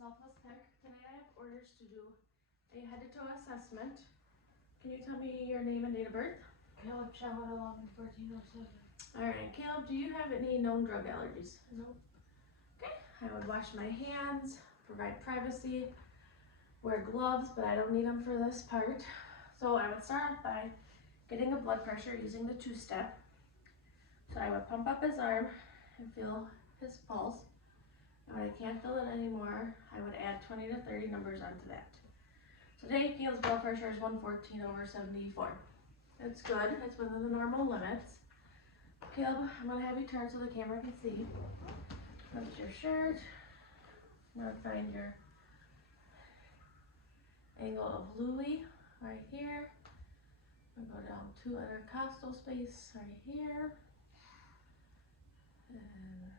Southwest Tech. Today I have orders to do a head-to-toe assessment. Can you tell me your name and date of birth? Caleb Chabot, 11-14-07. Alright, Caleb, do you have any known drug allergies? Nope. Okay, I would wash my hands, provide privacy, wear gloves, but I don't need them for this part. So I would start off by getting a blood pressure using the two-step. So I would pump up his arm and feel his pulse. And when I can't feel it anymore, I would add 20 to 30 numbers onto that. Today, Caleb's blood pressure is 114/74. It's good, it's within the normal limits. Caleb, I'm gonna have you turn so the camera can see. Lift your shirt. I'm gonna find your angle of Louis right here. I'm gonna go down 2 intercostal space right here. And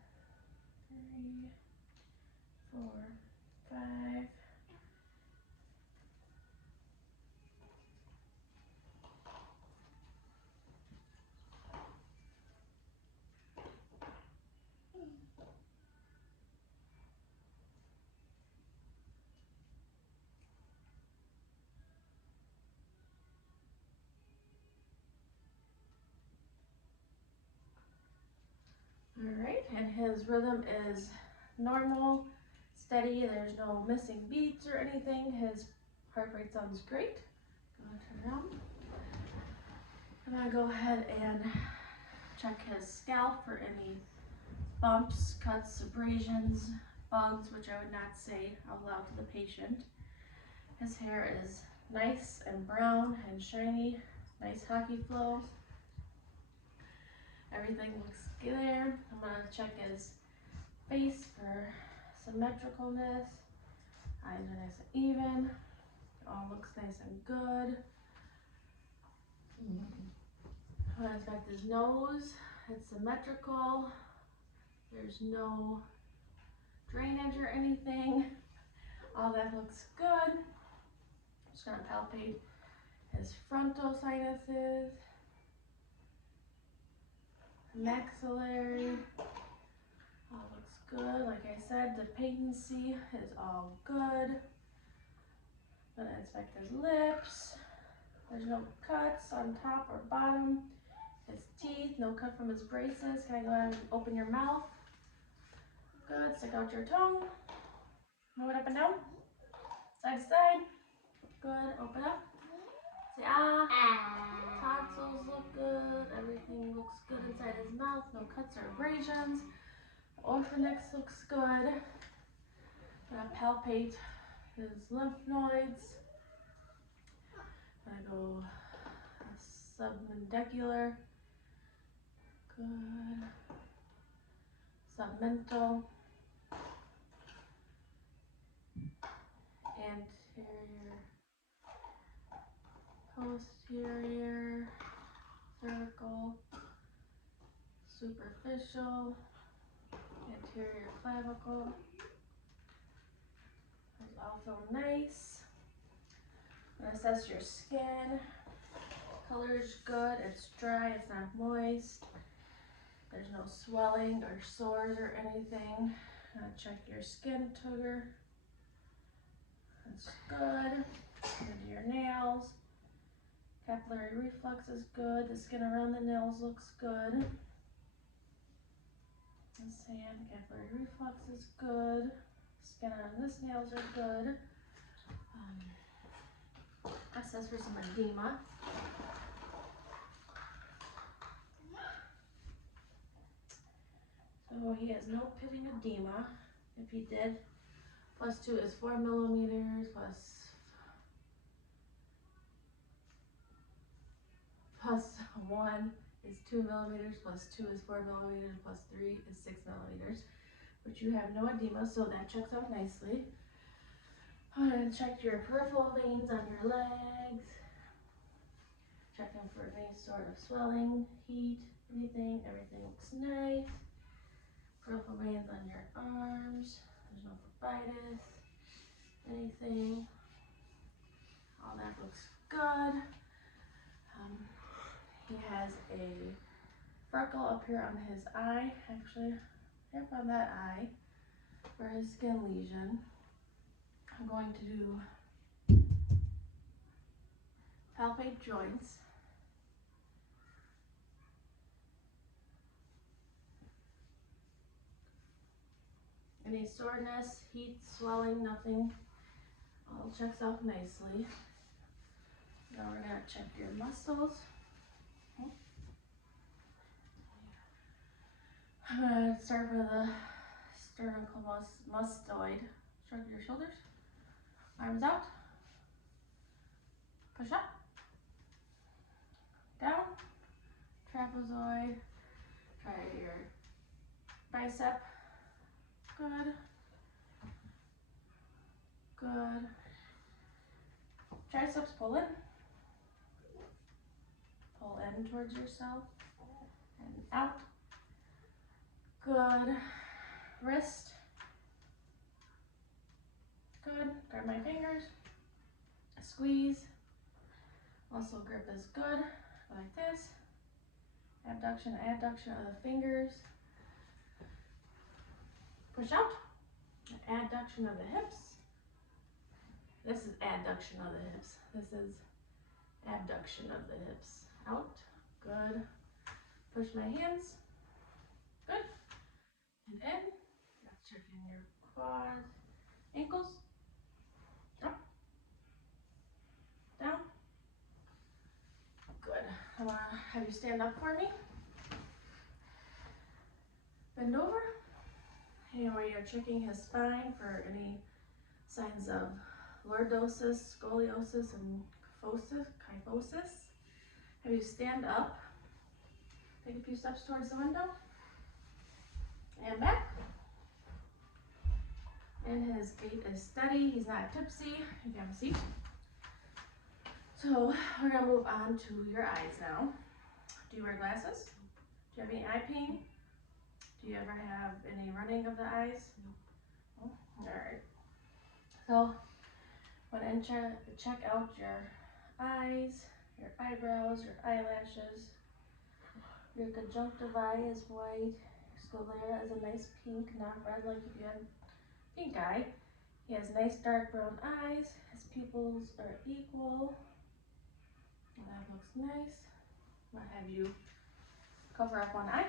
3, 4, 5. All right, and his rhythm is normal, steady. There's no missing beats or anything. His heart rate sounds great. Go turn around. I'm gonna go ahead and check his scalp for any bumps, cuts, abrasions, bugs, which I would not say out loud to the patient. His hair is nice and brown and shiny, nice hockey flow. Everything looks good there. I'm gonna check his face for symmetricalness. Eyes are nice and even. It all looks nice and good. I'm gonna inspect his nose. It's symmetrical. There's no drainage or anything. All that looks good. I'm just gonna palpate his frontal sinuses, maxillary. All looks good. Like I said, the patency is all good. I'm gonna inspect his lips. There's no cuts on top or bottom. His teeth, no cut from his braces. Can I go ahead and open your mouth? Good. Stick out your tongue. Move it up and down. Side to side. Good. Open up. Say ah. Tonsils look good. Everything looks good inside his mouth. No cuts or abrasions. The orphanix looks good. I'm gonna palpate his lymph nodes. I'm gonna go submandibular. Good. Submental. Anterior. Posterior. Cervical. Superficial. Anterior clavicle. Those all feel nice. I'm gonna assess your skin. Color is good. It's dry. It's not moist. There's no swelling or sores or anything. I'm gonna check your skin tugger. That's good. Good to your nails. Capillary reflux is good. The skin around the nails looks good. This hand, capillary reflux is good. Skin on this nails are good. Assess for some edema. So he has no pitting edema. If he did, +2 is 4 millimeters, plus 1 is 2 millimeters, +2 is 4 millimeters, +3 is 6 millimeters. But you have no edema, so that checks out nicely. I'm gonna check your peripheral veins on your legs. Check them for any sort of swelling, heat, anything. Everything looks nice. Peripheral veins on your arms. There's no phlebitis, anything. All that looks good. He has a freckle up here on his eye, actually, yep, on that eye, for his skin lesion. I'm going to do palpate joints. Any soreness, heat, swelling, nothing. All checks out nicely. Now we're gonna check your muscles. I'm gonna start with the sternocleidomastoid. Shrug your shoulders. Arms out. Push up. Down. Trapezoid. Try your bicep. Good. Good. Triceps pull in. Pull in towards yourself. And out. Good. Wrist. Good. Grab my fingers. Squeeze. Muscle grip is good. Like this. Abduction, adduction of the fingers. Push out. Adduction of the hips. This is adduction of the hips. This is abduction of the hips. Out. Good. Push my hands. Good. And in. That's checking your quads. Ankles. Up. Down. Good. I want to have you stand up for me. Bend over. And we are checking his spine for any signs of lordosis, scoliosis, and kyphosis. Have you stand up. Take a few steps towards the window. And back. And his gait is steady. He's not tipsy. You can have a seat. So we're going to move on to your eyes now. Do you wear glasses? Do you have any eye pain? Do you ever have any running of the eyes? No. Oh, all right. So I'm going to check out your eyes, your eyebrows, your eyelashes. Your conjunctiva is white. Your sclera is a nice pink, not red like if you have pink eye. He has nice dark brown eyes. His pupils are equal. That looks nice. I'm going to have you cover up one eye.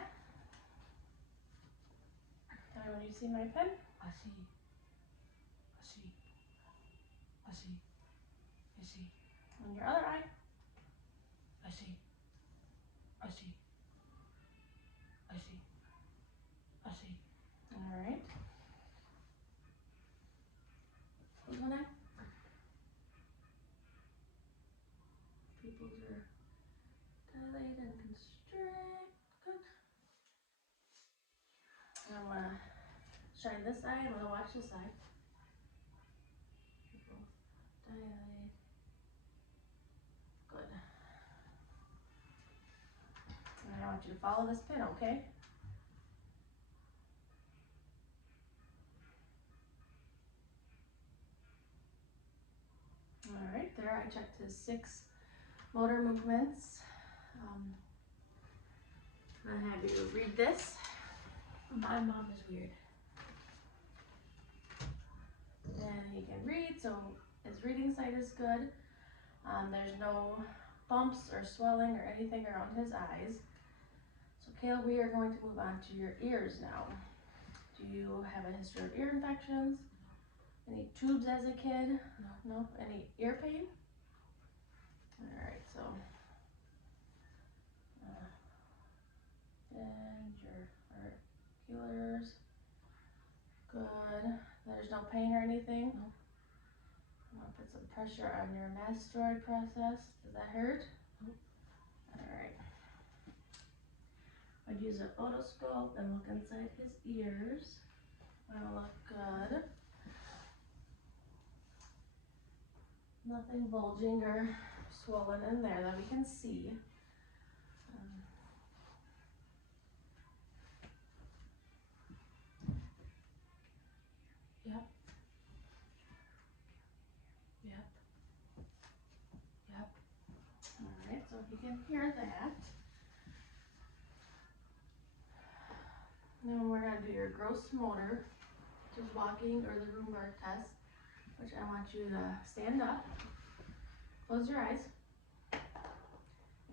Tell me when you see my pen. I see. I see. I see. I see. On your other eye. I see. I see. I see. I see. All right. Close one eye. Pupils are dilate and constrict. Good. I'm going to shine this eye. I'm going to watch this eye. Pupils dilate. Good. And I want you to follow this pin, okay? All right, there I checked his 6 motor movements. I'm gonna have you read this. My mom is weird. And he can read, so his reading sight is good. There's no bumps or swelling or anything around his eyes. So Kale, we are going to move on to your ears now. Do you have a history of ear infections? Any tubes as a kid? No. No? Any ear pain? Alright, so and your auriculars. Good. There's no pain or anything? No. I'm gonna put some pressure on your mastoid process. Does that hurt? No. Alright. I'd use an otoscope and look inside his ears. That'll look good. Nothing bulging or swollen in there that we can see. Yep. Yep. Yep. Alright, so if you can hear that. Then we're going to do your gross motor, which is walking or the Roomba test. which I want you to stand up, close your eyes.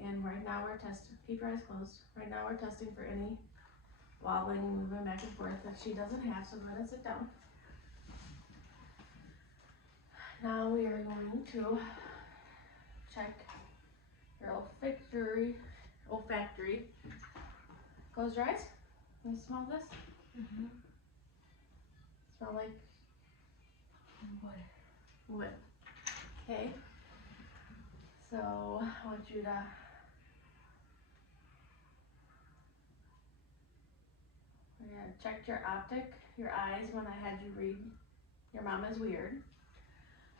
And right now we're testing, keep your eyes closed. Right now we're testing for any wobbling, moving back and forth that she doesn't have, so go ahead and sit down. Now we are going to check your olfactory. Close your eyes. Can you smell this? Mm-hmm. Smell like What? wood. Okay. So I want you to we're gonna check your eyes when I had you read Your Mom is Weird.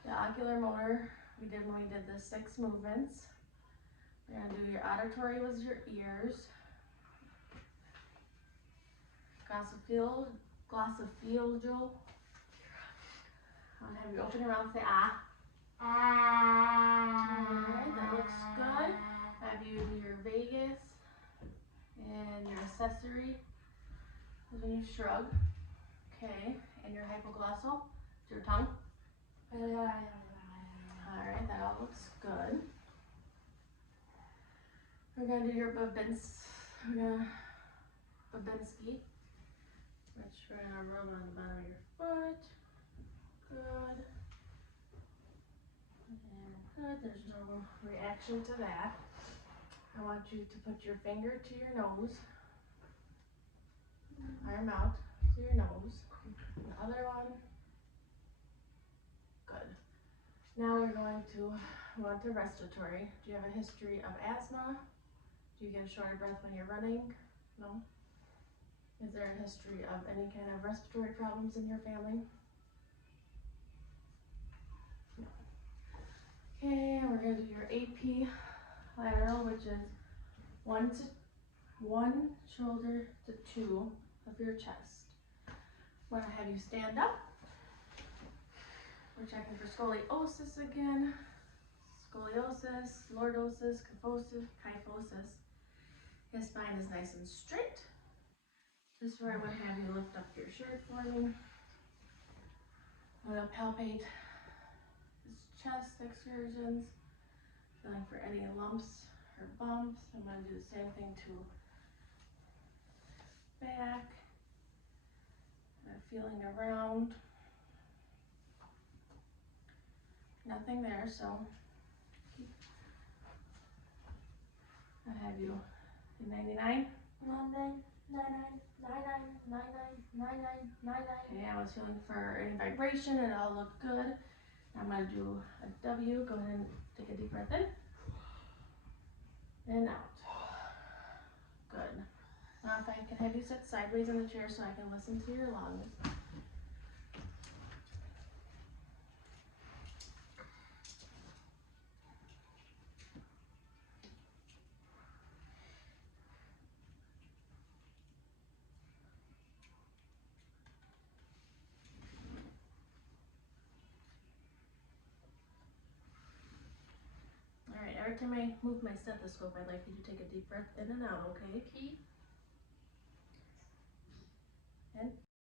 The ocular motor we did when we did the 6 movements. We're gonna do your auditory was your ears. Glossopharyngeal. I'll have you open your mouth and say ah. Alright, that looks good. Have you do your vagus and your accessory. When you shrug. Okay, and your hypoglossal. Your tongue. Alright, that all looks good. We're gonna do your Babinski, which we're gonna rub on the bottom of your foot. Good. And good, there's no reaction to that. I want you to put your finger to your nose, arm out to your nose, the other one. Good. Now we're going to go on to respiratory. Do you have a history of asthma? Do you get a shorter breath when you're running? No? Is there a history of any kind of respiratory problems in your family? No. Okay, we're going to do your AP lateral, which is one shoulder to 2 of your chest. I'm going to have you stand up. We're checking for scoliosis again. Scoliosis, lordosis, kyphosis. His spine is nice and straight. This is where I would have you lift up your shirt for me. I'm going to palpate his chest excursions, feeling for any lumps or bumps. I'm going to do the same thing to back. Feeling around. Nothing there, so I have you in 99. 99. Okay, I was feeling for any vibration, it all looked good. I'm gonna do a W. Go ahead and take a deep breath in and out. Good. Now if I can have you sit sideways in the chair so I can listen to your lungs. Alright, every time I move my stethoscope, I'd like you to take a deep breath in and out, okay?